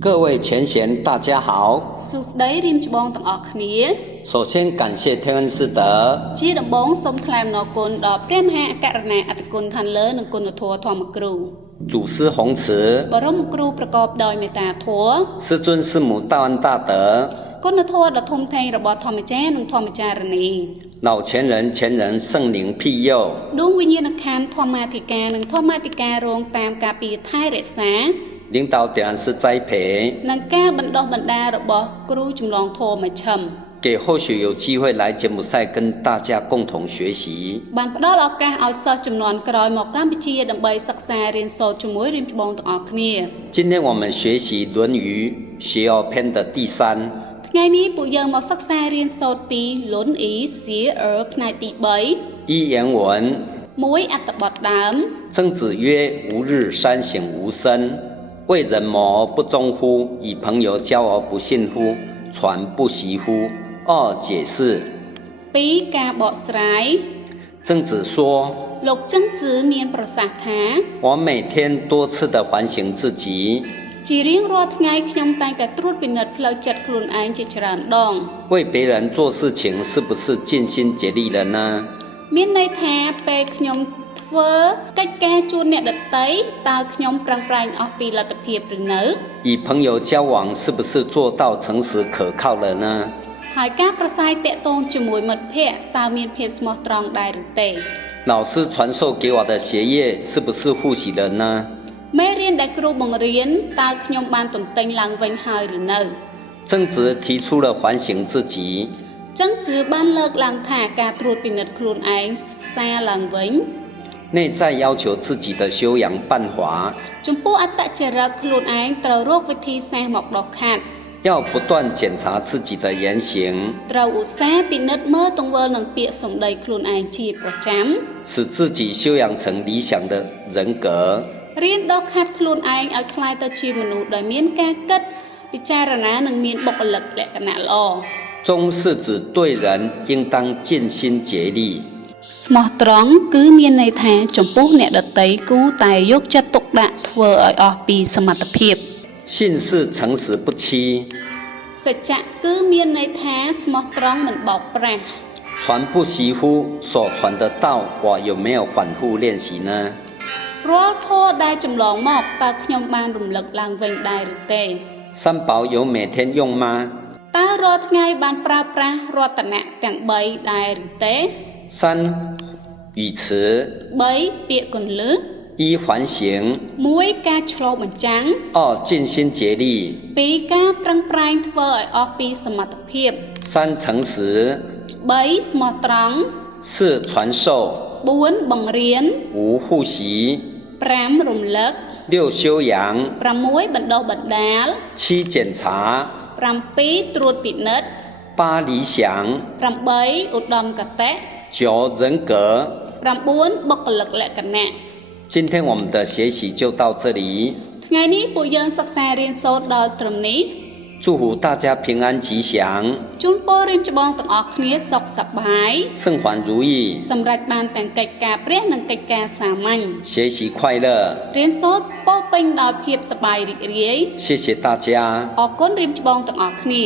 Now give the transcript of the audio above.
各位前贤，大家好。首先感谢天恩师德。祖师弘慈。师尊师母大恩大德。老前人前人圣灵庇佑。领导点燃是栽培，给后续有机会来柬埔寨跟大家共同学习。今天我们学习《论语·学而篇》的第3。一言文。曾子曰：吾日三省吾身。为人谋不忠乎？与朋友交而不信乎？传不习乎？二解释。曾子说：我每天多次的反省自己，为别人做事情是不是尽心竭力了呢？与朋友交往是不是做到诚实可靠了呢？老师传授给我的学业是不是复习了呢？曾子提出了反省自己。内在要求自己的修养办法，要不断检查自己的言行，使自己修养成理想的人格。忠是指对人应当尽心竭力。ស្មោះត្រង់គឺមានន័យថាចំពោះអ្នកដទៃគួរតែយកចិត្តទុកដាក់ធ្វើឲ្យអស់ពីសមត្ថភាព 信是诚实不欺。 សច្ចៈគឺមានន័យថាស្មោះត្រង់មិនបោកប្រាស់ 传不习乎？所传的道我有没有反复练习呢？ រាល់ធម៌ដែលចម្លងមកតើខ្ញុំបានរំលឹកឡើងវិញដែរឬទេ 三宝有每天用吗？ តើរាល់ថ្ងៃបានប្រើប្រាស់រតនៈទាំង3ដែរឬទេ 三语词。 3 ពាក្យគន្លឹះ 一反省。 1 ការឆ្លុះបញ្ចាំង 二尽心竭力。 2 ការប្រឹងប្រែងធ្វើឲ្យអស់ពីសមត្ថភាព 三诚实。 3 ស្មោះត្រង់ 四传授。 4 បង្រៀន 五复习。 5 រំលឹក 六修养。 6 បណ្ដុះបណ្ដាល 七检查。 7 ត្រួតពិនិត្យ 八理想。 8 ឧត្តមគតិ 九人格。 9 បុគ្គលិកលក្ខណៈ 今天我们的学习就到这里。 ថ្ងៃនេះពួកយើងសិក្សារៀនសូត្រដល់ត្រឹមនេះ 祝福大家平安吉祥。 ជូនពររៀបច្បងទាំងអស់គ្នាសុខសប្បាយ 圣还如意。 សម្រាប់បានទាំងកិច្ចការព្រះនិងកិច្ចការសាមញ្ញ 学习快乐。 រៀនសូត្រពោរពេញដោយភាពសប្បាយរីករាយ 谢谢大家。 អរគុណរៀបច្បងទាំងអស់គ្នា